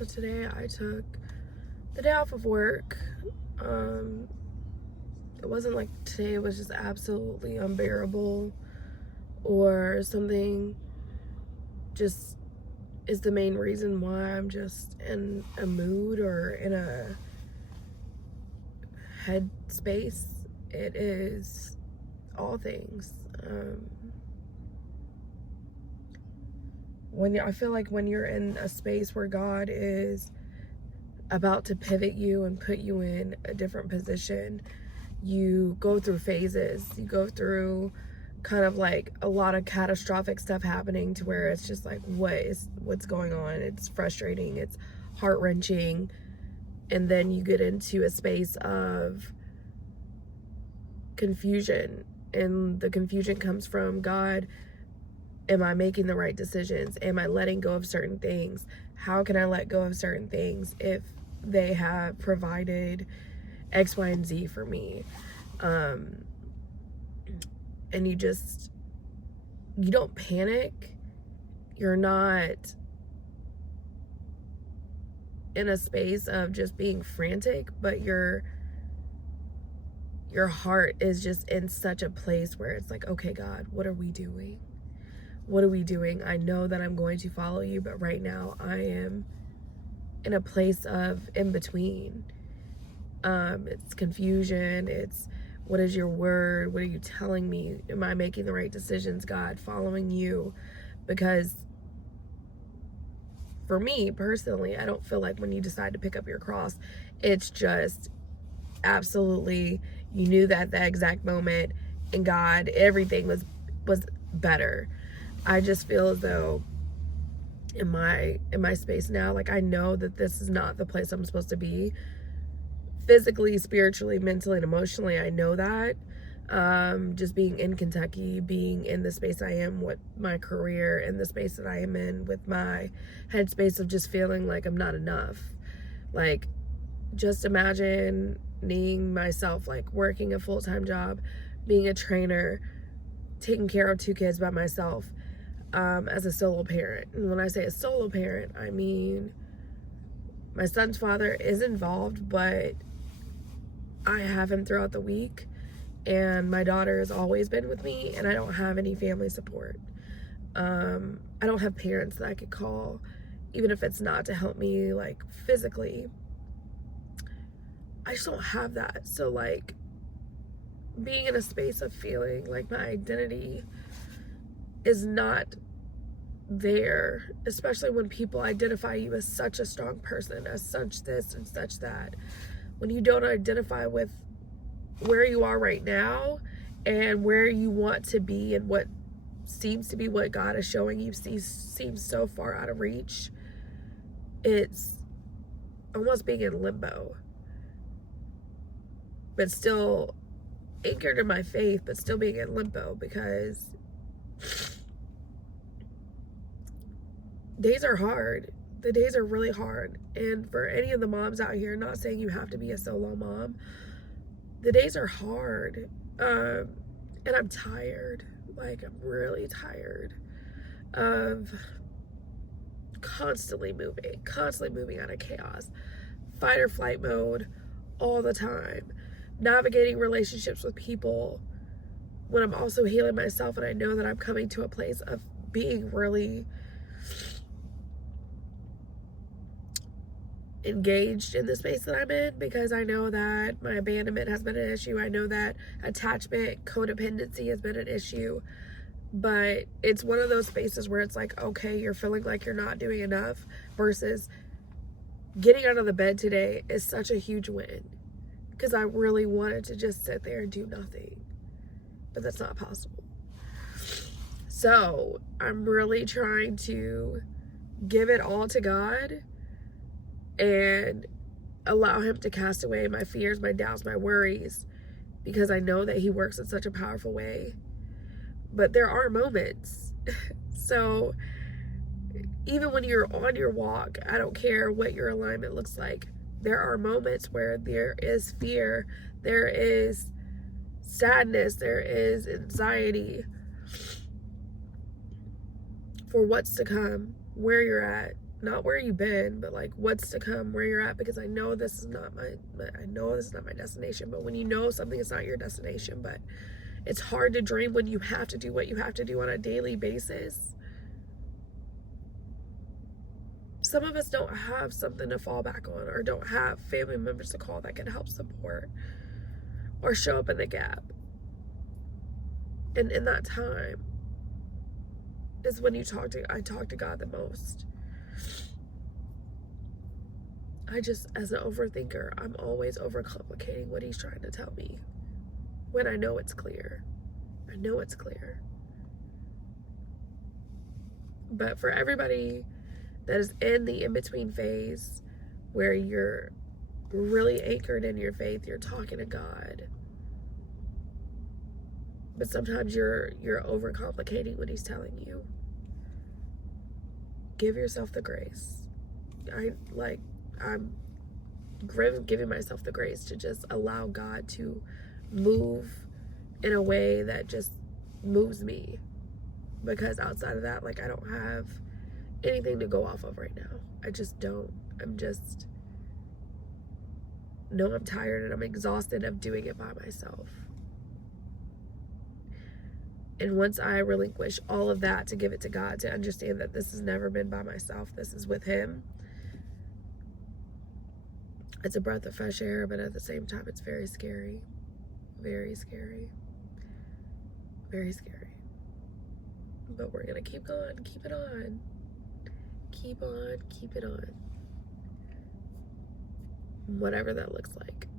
So today I took the day off of work. It wasn't like today was just absolutely unbearable or something just is the main reason why I'm just in a mood or in a head space. It is all things. I feel like when you're in a space where God is about to pivot you and put you in a different position, you go through phases. You go through kind of like a lot of catastrophic stuff happening to where it's just like, what's going on? It's frustrating, it's heart-wrenching. And then you get into a space of confusion, and the confusion comes from, God, am I making the right decisions? Am I letting go of certain things? How can I let go of certain things if they have provided X, Y, and Z for me? And you don't panic. You're not in a space of just being frantic, but your heart is just in such a place where it's like, okay, God, what are we doing? What are we doing? I know that I'm going to follow you, but right now I am in a place of in between. It's confusion. It's, what is your word? What are you telling me? Am I making the right decisions, God? Following you? Because for me personally, I don't feel like when you decide to pick up your cross, it's just absolutely, you knew that the exact moment, and God, everything was better. I just feel as though in my space now, like, I know that this is not the place I'm supposed to be physically, spiritually, mentally, and emotionally. I know that. Just being in Kentucky, being in the space I am with my career, and the space that I am in with my headspace of just feeling like I'm not enough. Like, just imagining myself like working a full-time job, being a trainer, taking care of 2 kids by myself, as a solo parent. And when I say a solo parent, I mean my son's father is involved, but I have him throughout the week, and my daughter has always been with me, and I don't have any family support. I don't have parents that I could call, even if it's not to help me like physically. I just don't have that. So like, being in a space of feeling like my identity is not there, especially when people identify you as such a strong person, as such this and such that, when you don't identify with where you are right now and where you want to be, and what seems to be what God is showing you seems so far out of reach. It's almost being in limbo, but still anchored in my faith, but still being in limbo, because days are hard. The days are really hard. And for any of the moms out here, not saying you have to be a solo mom, the days are hard. And I'm tired. Like, I'm really tired of constantly moving out of chaos, fight or flight mode all the time, navigating relationships with people when I'm also healing myself, and I know that I'm coming to a place of being really engaged in the space that I'm in, because I know that my abandonment has been an issue. I know that attachment, codependency has been an issue. But it's one of those spaces where it's like, okay, you're feeling like you're not doing enough, versus getting out of the bed today is such a huge win, because I really wanted to just sit there and do nothing, but that's not possible. So I'm really trying to give it all to God and allow him to cast away my fears, my doubts, my worries, because I know that he works in such a powerful way. But there are moments. So even when you're on your walk, I don't care what your alignment looks like, there are moments where there is fear, there is sadness, there is anxiety for what's to come, where you're at, Not where you've been, but like what's to come, where you're at, because I know this is not my destination. But when you know something is not your destination, but it's hard to dream when you have to do what you have to do on a daily basis. Some of us don't have something to fall back on, or don't have family members to call that can help support or show up in the gap. And in that time is when I talk to God the most. As an overthinker, I'm always overcomplicating what he's trying to tell me when I know it's clear. I know it's clear. But for everybody that is in the in-between phase where you're really anchored in your faith, you're talking to God, but sometimes you're overcomplicating what he's telling you, give yourself the grace. I'm giving myself the grace to just allow God to move in a way that just moves me, because outside of that, like, I don't have anything to go off of right now. I just don't. I'm tired and I'm exhausted of doing it by myself. And once I relinquish all of that to give it to God, to understand that this has never been by myself, this is with him, it's a breath of fresh air, but at the same time, it's very scary. Very scary. Very scary. But we're going to keep going. Keep it on. Keep on. Keep it on. Whatever that looks like.